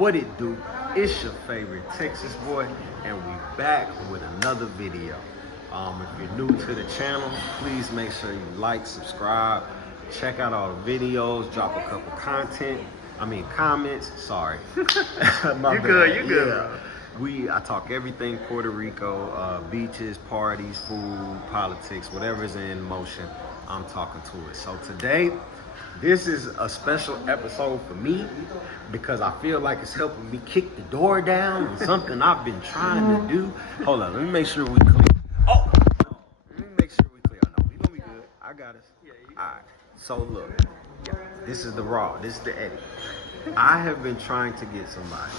What it do? It's your favorite Texas boy, and we back with another video. If you're new to the channel, please make sure you like, subscribe, check out all the videos, drop a couple comments. Sorry. You good, bro. I talk everything Puerto Rico, beaches, parties, food, politics, whatever's in motion, I'm talking to it. So today, this is a special episode for me because I feel like it's helping me kick the door down on something I've been trying to do. Hold on, let me make sure we clear. Oh, no, let me make sure we clear. No, we gonna be good. I got us. All right. So look, this is the raw. This is the edit. I have been trying to get somebody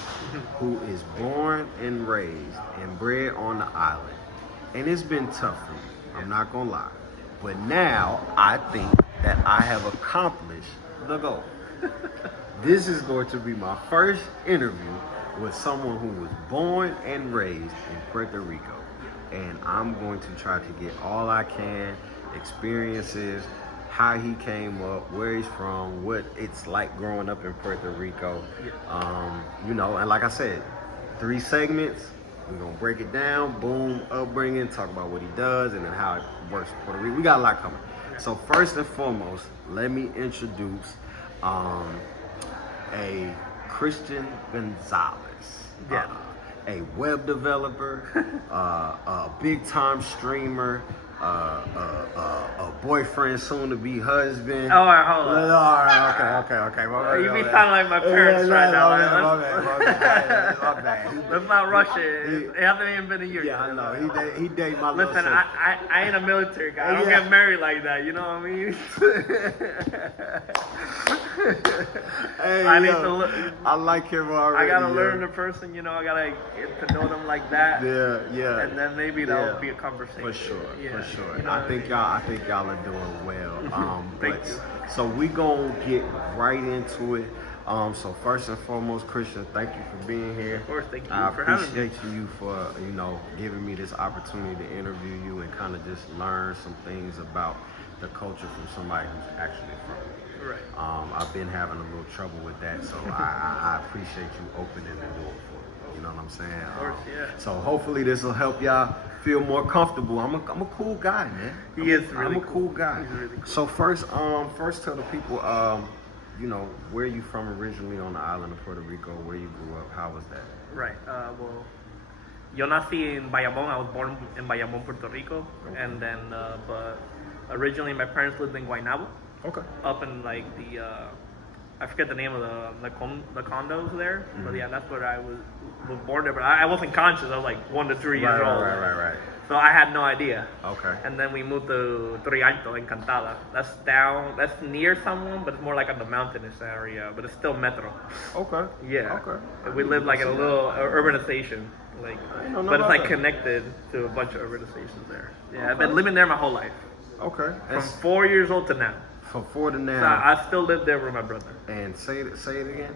who is born and raised and bred on the island, and it's been tough for me. I'm not gonna lie, but now I think that I have accomplished the goal. This is going to be my first interview with someone who was born and raised in Puerto Rico. And I'm going to try to get all I can, experiences, how he came up, where he's from, what it's like growing up in Puerto Rico. You know, and like I said, 3 segments. We're going to break it down, boom, upbringing, talk about what he does, and then how it works in Puerto Rico. We got a lot coming. So first and foremost, let me introduce a Christian Gonzalez, a web developer, a big-time streamer, a boyfriend, soon-to-be husband. All right, hold on. All right, okay. You be sounding like my parents right now. My bad. Let's not rush it. It hasn't even been a year. Yeah, I know. He dated my little Listen, sister. I ain't a military guy. I don't get married like that. You know what I mean? Hey, I like him already. I gotta learn the person. You know, I gotta get to know them like that. Yeah. And then maybe that'll be a conversation. For sure. You know I think y'all are doing well. Thank you. So we gonna get right into it. So first and foremost, Christian, thank you for being here. Of course, thank you I for having me. appreciate you for giving me this opportunity to interview you and kind of just learn some things about the culture from somebody who's actually from it. Right. I've been having a little trouble with that, so I appreciate you opening the door for me. You know what I'm saying? Of course, yeah. So hopefully this will help y'all feel more comfortable. I'm a cool guy, man. I'm a cool guy. He's really cool. So first tell the people, where you from originally on the island of Puerto Rico, where you grew up, how was that? Right. Well, yo nací in Bayamón. I was born in Bayamón, Puerto Rico, and then but originally my parents lived in Guaynabo. Okay. Up in like the I forget the name of the condos there, but yeah, that's where I was born there. But I wasn't conscious. I was like 1 to 3 years old. Right. So I had no idea. Okay. And then we moved to Trujillo, Encantada. That's near someone, but it's more like on the mountainous area. But it's still metro. Okay. Yeah. Okay. And we live like in a little urbanization, like, but it's like connected to a bunch of urbanizations there. Yeah, okay. I've been living there my whole life. Okay. From 4 years old to now. From 4 to now. So I still live there with my brother. And say it again.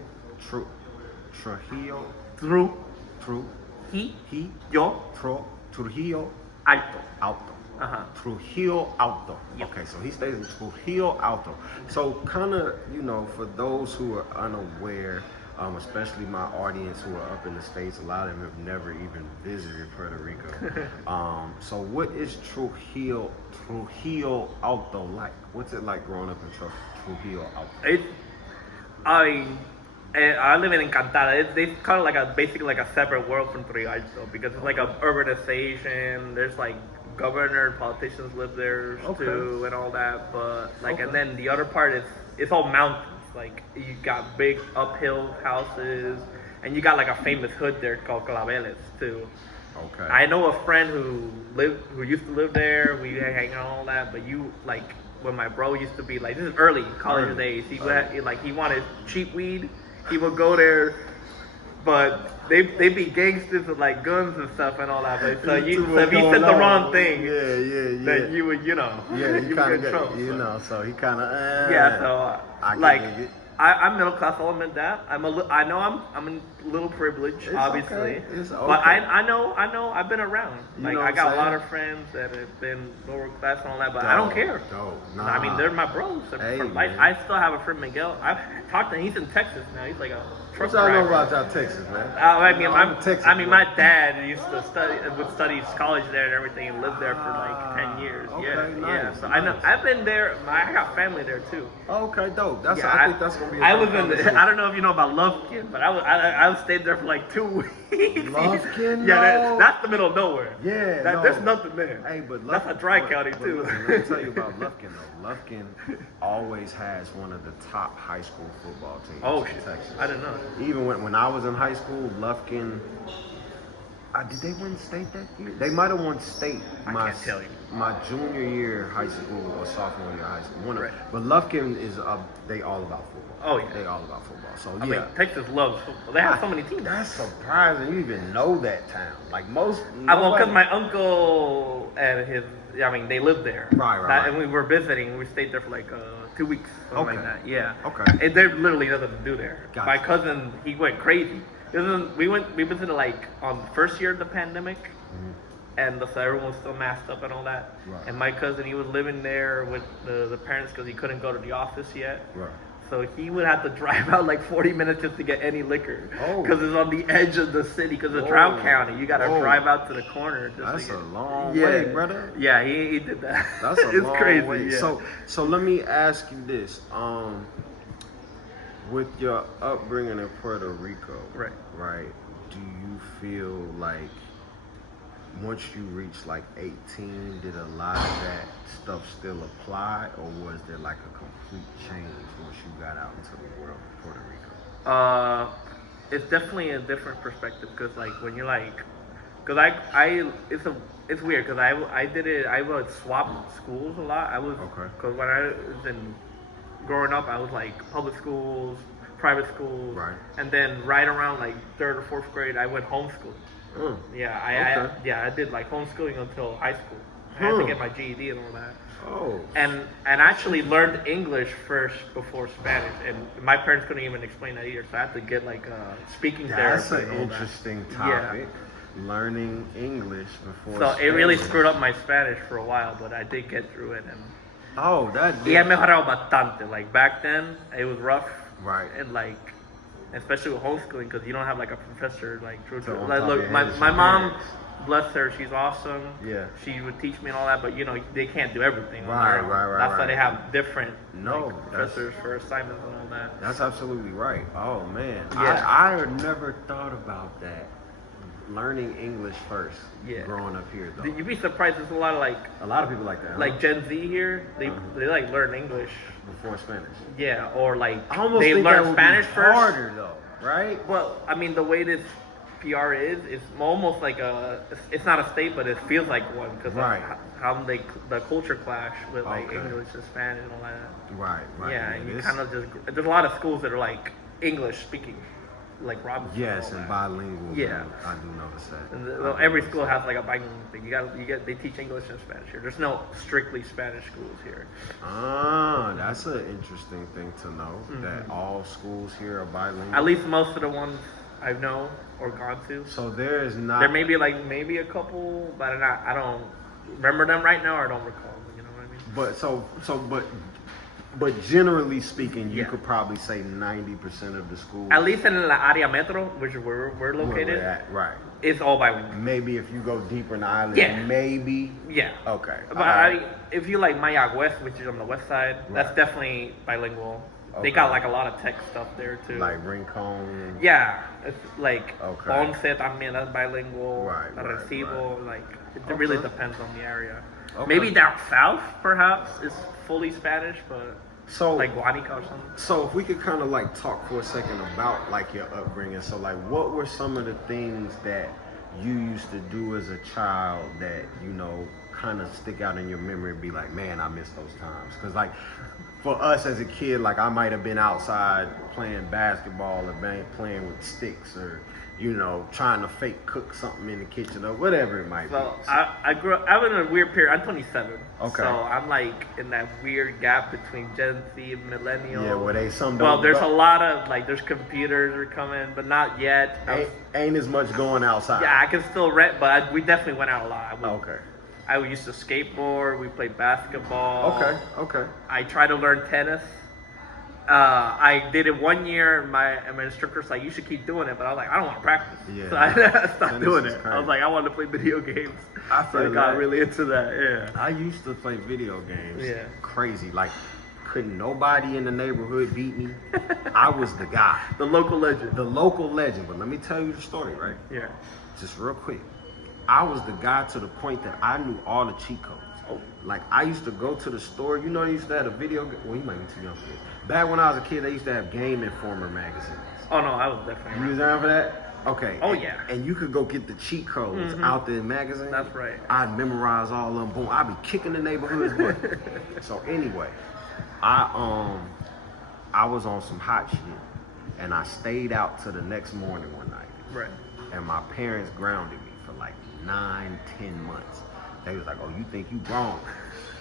Trujillo. Trujillo. Alto. Trujillo Alto. Yep. Okay, so he stays in Trujillo Alto. So kind of, for those who are unaware, especially my audience who are up in the States, a lot of them have never even visited Puerto Rico. So what is Trujillo Alto like? What's it like growing up in Trujillo Alto? I live in Encantada. It's kind of like basically like a separate world from Trujillo because it's like a urbanization. There's like governor, politicians live there too, and all that. But and then the other part is it's all mountains. Like you got big uphill houses, and you got like a famous hood there called Claveles too. Okay. I know a friend who used to live there. We hang out and all that. But when my bro used to be like, this is early college days. He wanted cheap weed. He would go there, but they be gangsters with like guns and stuff and all that. But so if you said the wrong thing, then you would, you would get in trouble. So he kind of I'm middle class. I'll admit that. I'm a little privileged, obviously. Okay. It's okay. But I know. I've been around. Like I got a lot saying? of friends that have been lower class and all that, but I don't care. Nah. I mean, they're my bros. Hey, for life. I still have a friend, Miguel. talked to him. He's in Texas now. He's like a truck What y'all know driver. about y'all Texas, man? I'm Texas my boy. dad used to study college there and everything, and lived there for like 10 years. Okay, yeah, nice, yeah. So I know nice. I've been there. I got family there too. Okay, dope. I think that's gonna be. I was in. I don't know if you know about Lufkin, but I stayed there for like 2 weeks. Lufkin, yeah, no. that's the middle of nowhere. Yeah, no. There's nothing there. Hey, but that's a dry county too. Listen, let me tell you about Lufkin though. Lufkin always has one of the top high school football teams in Texas. I didn't know. Even when I was in high school, Lufkin. Did they win state that year? They might have won state. I can't tell you. My junior year high school or sophomore year high school. Right. But Lufkin is they all about football. Oh yeah. They all about football. So I mean, Texas loves football. They have so many teams. That's surprising. You even know that town. Like most. Well, because my uncle and they lived there. Right. And we were visiting. We stayed there for like 2 weeks, something like that. Yeah. Okay. And there's literally nothing to do there. Gotcha. My cousin, he went crazy. We visited like on the first year of the pandemic, and so everyone was still masked up and all that. Right. And my cousin, he was living there with the parents because he couldn't go to the office yet. Right. So he would have to drive out like 40 minutes just to get any liquor. Oh. Because it's on the edge of the city. Because it's Trout County. You got to drive out to the corner. That's a long way, brother. Yeah, he did that. That's a it's long crazy, way. Yeah. So let me ask you this. With your upbringing in Puerto Rico, right? Do you feel like once you reached like 18, did a lot of that stuff still apply, or was there like a complete change once you got out into the world of Puerto Rico? It's definitely a different perspective because like when you're like, because it's weird because I would swap schools a lot. Because when I was growing up, I was like public schools, private schools, right? And then right around like 3rd or 4th grade, I went homeschool. Yeah, I did like homeschooling until high school. I had to get my GED and all that. Oh. And actually learned English first before Spanish, and my parents couldn't even explain that either, so I had to get like speaking therapy. That's an interesting topic. Yeah. Learning English before. So Spanish. it really screwed up my Spanish for a while, but I did get through it. And that. Y he mejorado bastante. Like back then, it was rough. Right. And like, especially with homeschooling, because you don't have like a professor like true. So like, look, my mom, bless her, she's awesome. Yeah. She would teach me and all that, but they can't do everything. Right. That's why they have different professors for assignments and all that. That's absolutely right. Oh man, yeah. I never thought about that. Learning English first. Yeah. Growing up here though. You'd be surprised. There's a lot of people like that. Like Gen Z here, they like learn English before Spanish. Yeah, or like I almost they think learn that would Spanish be first. Harder though, right? Well, I mean the way this PR is, it's almost like it's not a state, but it feels like one because how the culture clash with like English and Spanish and all that. Right. Yeah, and you kind of there's a lot of schools that are like English speaking, like Robinson. Yes, and bilingual. Yeah, I do notice that. And every school has like a bilingual thing. They teach English and Spanish here. There's no strictly Spanish schools here. That's an interesting thing to know that all schools here are bilingual. At least most of the ones I know or gone to. So there is not. There may be maybe a couple, but I don't remember them right now or don't recall them. You know what I mean? But generally speaking, you could probably say 90% of the schools. At least in La Área Metro, which is where we're located, where we're at, right? It's all bilingual. Maybe if you go deeper in the island, maybe. Yeah. Okay. But if you like Mayag West, which is on the west side, that's definitely bilingual. Okay. They got like a lot of tech stuff there too. Like Rincon. Yeah, it's like Ponce también, that's bilingual. Right. Recibo, like it really depends on the area. Okay. Maybe down south, perhaps, is fully Spanish, but like Guanica or something. So if we could kind of like talk for a second about like your upbringing. So like, what were some of the things that you used to do as a child that kind of stick out in your memory and be like, man, I miss those times? Because like for us as a kid, like I might have been outside playing basketball or playing with sticks or trying to fake cook something in the kitchen or whatever it might be. So I grew up, I'm in a weird period. I'm 27. Okay. So I'm like in that weird gap between Gen Z and millennial. Yeah, where they there's a lot of there's computers are coming, but not yet. Ain't as much going outside. Yeah, I can still rent, but we definitely went out a lot. Okay. I used to skateboard. We played basketball. Okay. I tried to learn tennis. I did it 1 year. And my instructor's like, you should keep doing it, but I was like, I don't want to practice. Yeah. So I stopped doing Tennis it. is I was like, I wanted to play video games. I So I feel got that. really into that. Yeah. I used to play video games. Yeah. Crazy. Like, couldn't nobody in the neighborhood beat me. I was the guy. The local legend. The local legend. But let me tell you the story, right? Yeah. Just real quick. I was the guy to the point that I knew all the cheat codes. Oh. Like, I used to go to the store. You know, they used to have a video game. Well, you might be too young for this. Back when I was a kid, they used to have Game Informer magazines. Oh no, I was definitely. You was around for that? Okay. Oh, and, yeah. And you could go get the cheat codes out there in magazines. That's right. I'd memorize all of them. Boom. I'd be kicking the neighborhood's butt. So anyway, I was on some hot shit, and I stayed out till the next morning one night. Right. And my parents grounded me for like 9-10 months. They was like, oh, you think you grown?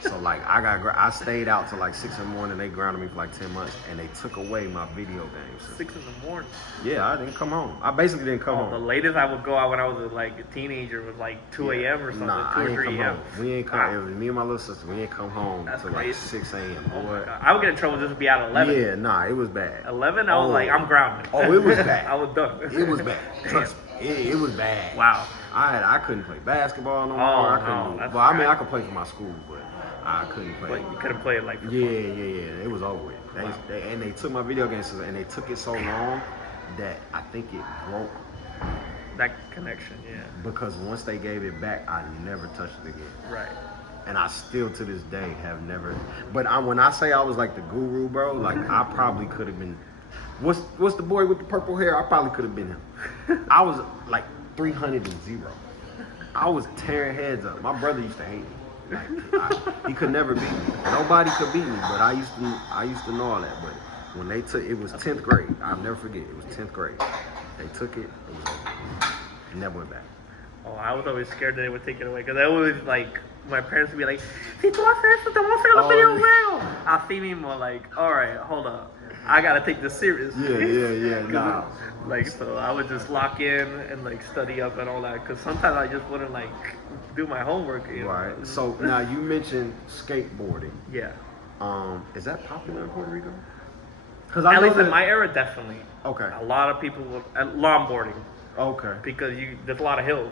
So like I stayed out till like 6 in the morning. They grounded me for like 10 months, and they took away my video games. 6 in the morning. Yeah, I didn't come home. I basically didn't come The home. latest I would go out when I was like a teenager was like 2 a.m. or something, Nah, 2 I or ain't 3 come a.m. home. We ain't come. It was me and my little sister. We ain't come home That's until like crazy. 6 a.m. Oh my Boy. God. I would get in trouble just to be out at 11. Yeah, nah, it was bad. 11, I was like, I'm grounded. Oh, it was bad. I was done. It was bad. Trust me, it was bad. Wow. I couldn't play basketball no more. Oh, I no, couldn't. that's Well, I mean, bad. I could play for my school, but I couldn't play. But you couldn't play it like for Yeah, fun. yeah. It was over with. And they took my video games, and they took it so long that I think it broke. That connection, yeah. Because once they gave it back, I never touched it again. Right. And I still to this day have never. But when I say I was like the guru, bro, like I probably could have been. What's the boy with the purple hair? I probably could have been him. I was like 300 and 0. I was tearing heads up. My brother used to hate me. Like, he could never beat me. Nobody could beat me, but I used to know all that. But when they took, it was 10th grade. I'll never forget. It was 10th grade. They took it. It was over. It never went back. Oh, I was always scared that they would take it away. Because I always, like, my parents would be like, si tú haces esto, te vamos a sacar los videojuegos. Así mismo, like, all right, hold up. I got to take this serious. Yeah. Nah. Like, so I would just lock in and, like, study up and all that. Because sometimes I just wouldn't, like, do my homework. You know? Right. So now you mentioned skateboarding. Yeah. Is that popular in Puerto Rico? Because At least in my era, definitely. Okay. A lot of people would, longboarding. Okay. Because there's a lot of hills.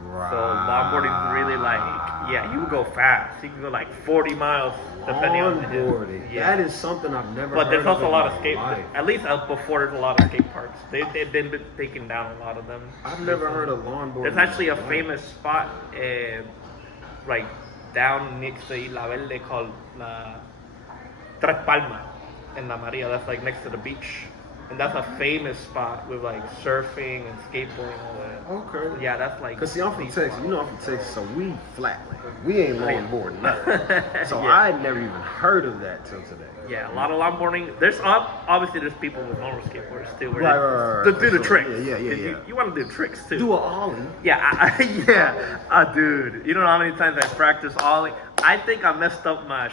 Right. So longboarding's really like, yeah, you can go fast. You can go like 40 miles depending on the hill. Longboarding. Yeah. That is something I've never But heard there's also of a lot in of my skate. life. At least before there's a lot of skate parks. They've been taking down a lot of them. I've never heard of longboarding. There's actually a in my life. famous spot, like down next to Isla Verde called Tres Palmas in La Maria. That's like next to the beach. And that's a famous spot with like surfing and skateboarding and all that. Okay. Yeah, that's like. Cause see, I'm from the Texas. spot. You know, I'm from Texas, so we flatland. We ain't longboarding nothing. So Yeah. I had never even heard of that till today. Yeah, a lot of longboarding. There's obviously there's people with motor skateboards too. Where Right. To do the Sure. tricks. Yeah. You want to do tricks too. Do a ollie. Yeah, dude. You don't know how many times I practiced ollie. I think I messed up my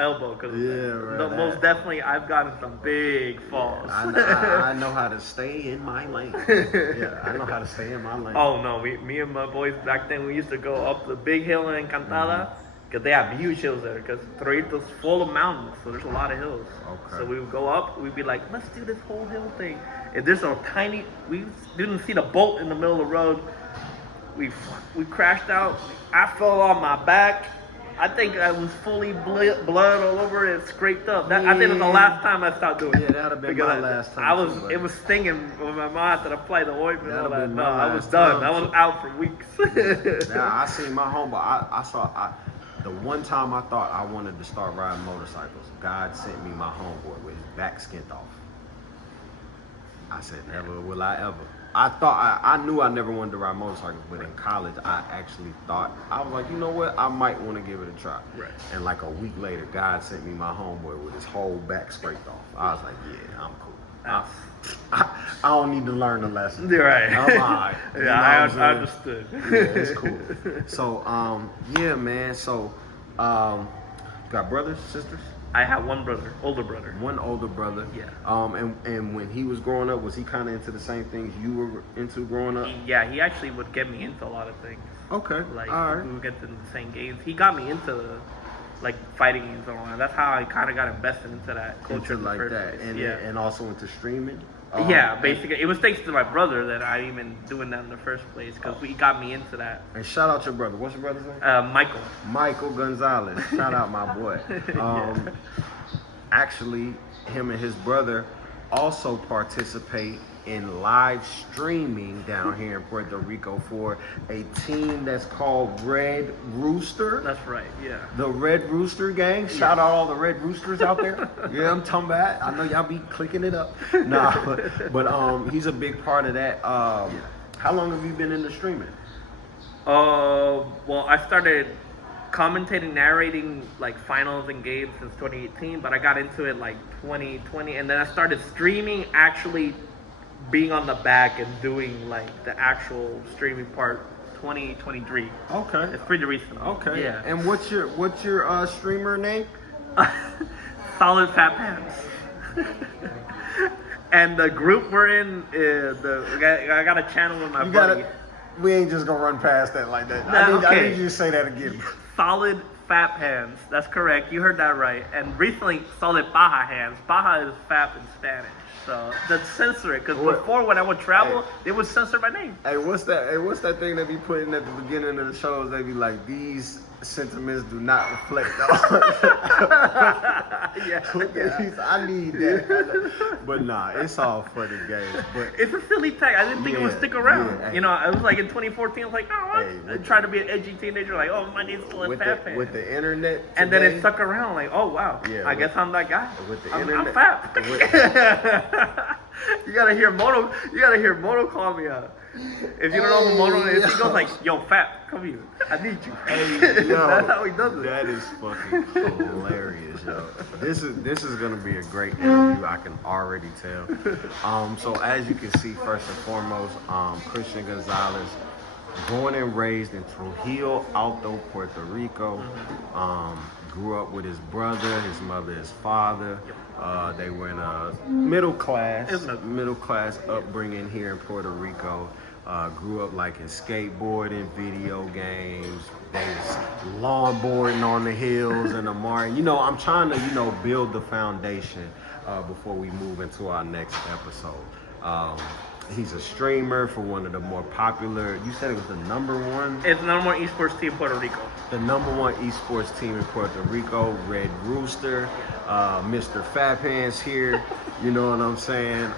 elbow because Yeah, right. most definitely I've gotten some big falls. I know how to stay in my lane. Yeah, I know how to stay in my lane. Oh no, me and my boys back then we used to go up the big hill in Encantada because they have huge hills there. Because Trujillo's full of mountains, so there's a lot of hills. Okay. So we would go up, we'd be like, let's do this whole hill thing. If there's a tiny, we didn't see the bolt in the middle of the road. We crashed out. I fell on my back. I think I was fully blood all over it, scraped up. I think it was the last time I stopped doing it. Yeah, that'd have been my last time. I was. too, buddy. It was stinging when my mom had to apply the ointment. That'd And all have that. been No, my I was last done. time, I was too. out for weeks. Now I seen my homeboy. I saw the one time I thought I wanted to start riding motorcycles. God sent me my homeboy with his back skinned off. I said, never will I ever. I knew I never wanted to ride motorcycles, but in college I actually thought, I was like, you know what, I might want to give it a try. Right. And like a week later, God sent me my homeboy with his whole back scraped off. I was like, yeah, I'm cool. I don't need to learn the lesson. You're right. I'm all right. You know Yeah, what I'm I saying? understood. Yeah, it's cool. So, yeah, man. So, got brothers, sisters? I have one brother, older brother. One older brother. Yeah. And when he was growing up, was he kind of into the same things you were into growing up? He actually would get me into a lot of things. Okay. Like all right. we would get into the same games. He got me into like fighting games and all that. That's how I kind of got invested into that culture in the like first that, place. and Yeah. and also into streaming. Yeah, basically, it was thanks to my brother that I even doing that in the first place because he got me into that. And shout out your brother. What's your brother's name? Michael. Michael Gonzalez. Shout out my boy. Yeah. Actually, him and his brother also participate in live streaming down here in Puerto Rico for a team that's called Red Rooster. That's right. Yeah. The Red Rooster gang. Shout out all the Red Roosters out there. Yeah, I'm talking about. I know y'all be clicking it up. Nah, but he's a big part of that. How long have you been into streaming? Well, I started commentating, narrating like finals and games since 2018, but I got into it like 2020, and then I started streaming, actually being on the back and doing like the actual streaming part 2023. Okay. It's pretty recent. Okay. Yeah. And what's your streamer name? Solid Fat Pants. And the group we're in, I got a channel with my buddy. We ain't just gonna run past that like that. Nah, I okay. need you to say that again. Solid Fat Hands. That's correct. You heard that right. And recently, Solid Baja Hands. Baja is fat in Spanish. So let's censor it. Because before, when I would travel, they would censor my name. Hey, what's that thing they be putting at the beginning of the shows? They be like, these sentiments do not reflect Yeah. I need that. But nah, it's all for the game. But it's a silly tag. I didn't think it would stick around. Yeah, you know, I was like in 2014, I was like, oh, what? I tried to be an edgy teenager, like, oh, my name's Solid Fat Pants. With the internet today, and then it stuck around, like, oh, wow. Yeah, I guess I'm that guy. With the I'm internet. fat. You gotta hear Moto call me out. If you don't know who Moto is, he goes like, yo, fat, come here. I need you. Hey, yo, that's how he does it. That is fucking hilarious, yo. This is gonna be a great interview. I can already tell. So as you can see, first and foremost, Christian Gonzalez, born and raised in Trujillo, Alto, Puerto Rico. Grew up with his brother, his mother, his father. They were in a middle class upbringing here in Puerto Rico. Grew up like in skateboarding, video games. They was longboarding on the hills and the Martin. You know, I'm trying to, build the foundation before we move into our next episode. He's a streamer for one of the more popular. You said it was the number one. It's the number one esports team in Puerto Rico. The number one esports team in Puerto Rico, Red Rooster, Mr. Fat Pants here. You know what I'm saying?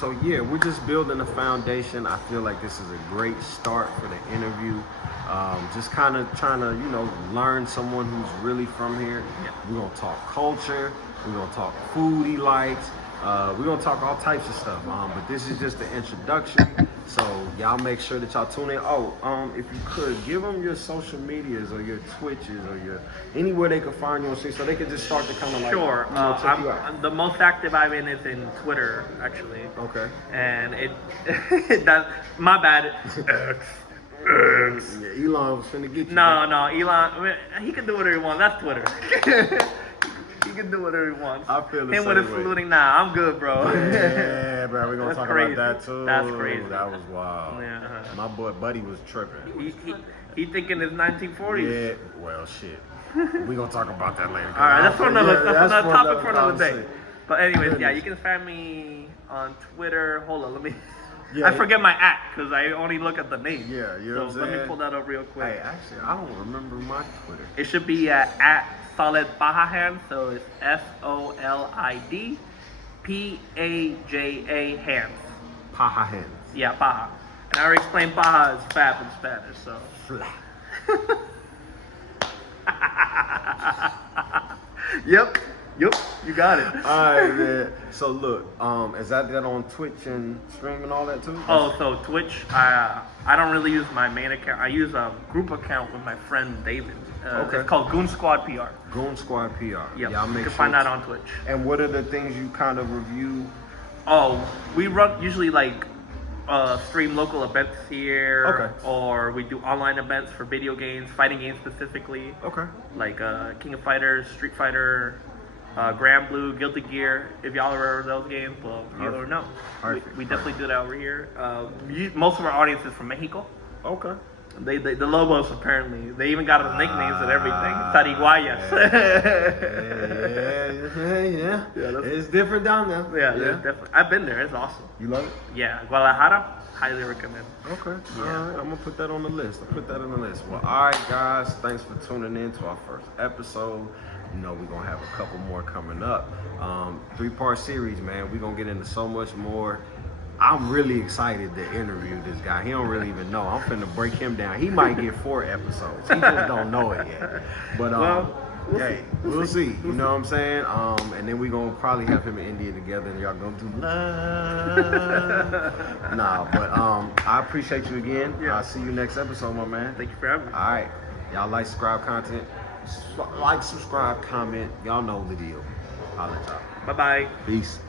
So yeah, we're just building a foundation. I feel like this is a great start for the interview. Just kind of trying to, learn someone who's really from here. Yeah. We're gonna talk culture. We're gonna talk food he likes. We're gonna talk all types of stuff, but this is just the introduction. So y'all make sure that y'all tune in. If you could give them your social medias or your Twitches or your anywhere they can find you on stream, so they can just start to kind of like Sure. check you out. I'm the most active I've been is in Twitter, actually. Okay. And that's my bad. Yeah, Elon was finna get you. No, Elon. I mean, he can do whatever he wants. That's Twitter. He can do whatever he wants. I feel the Him same with his way. saluting. Nah, I'm good, bro. Yeah, bro, we're gonna That's talk crazy. about that too. That's crazy. That was wild. Yeah. My boy Buddy was tripping. He thinking it's 1940s. Yeah, well, shit. We gonna talk about that later. All right, that's for another topic for another day. conversation. But anyways, yeah, you can find me on Twitter. Hold on, let me. Yeah, I forget my @ because I only look at the name. Yeah, you know what I'm So let me saying? pull that up real quick. Hey, actually, I don't remember my Twitter. It should be at Solid Baja Hands. So it's SOLID PAJA Hands. Paja hands. Yeah, Baja. And I already explained Baja is fat in Spanish, so. Yep, you got it. All right, man. So look, is that on Twitch and stream and all that too? Oh, so Twitch, I don't really use my main account. I use a group account with my friend David. Okay. It's called Goon Squad PR. Goon Squad PR. Yep. Y'all You make can sure find that on Twitch. And what are the things you kind of review? Oh, we run usually like stream local events here. Okay. Or we do online events for video games, fighting games specifically. Okay. Like King of Fighters, Street Fighter, Grand Blue, Guilty Gear. If y'all remember those games, well, you don't know. Perfect. We definitely do that over here. Most of our audience is from Mexico. Okay. The Lobos apparently. They even got nicknames and everything. Tariguayas. Yeah. Yeah, It's different down there. Yeah, definitely. I've been there. It's awesome. You love it? Yeah, Guadalajara, highly recommend. Okay. Yeah. All right. I'm gonna put that on the list. I'll put that on the list. Well, all right, guys. Thanks for tuning in to our first episode. You know, we're gonna have a couple more coming up. 3-part series, man. We're gonna get into so much more. I'm really excited to interview this guy. He don't really even know. I'm finna break him down. He might get 4 episodes. He just don't know it yet. But we'll see. You know what I'm saying? And then we gonna probably have him in India together, and y'all gonna do love. Nah, but I appreciate you again. Yeah. I'll see you next episode, my man. Thank you for having me. All right, y'all like, subscribe, comment. Y'all know the deal. Holla at y'all. Bye-bye. Peace.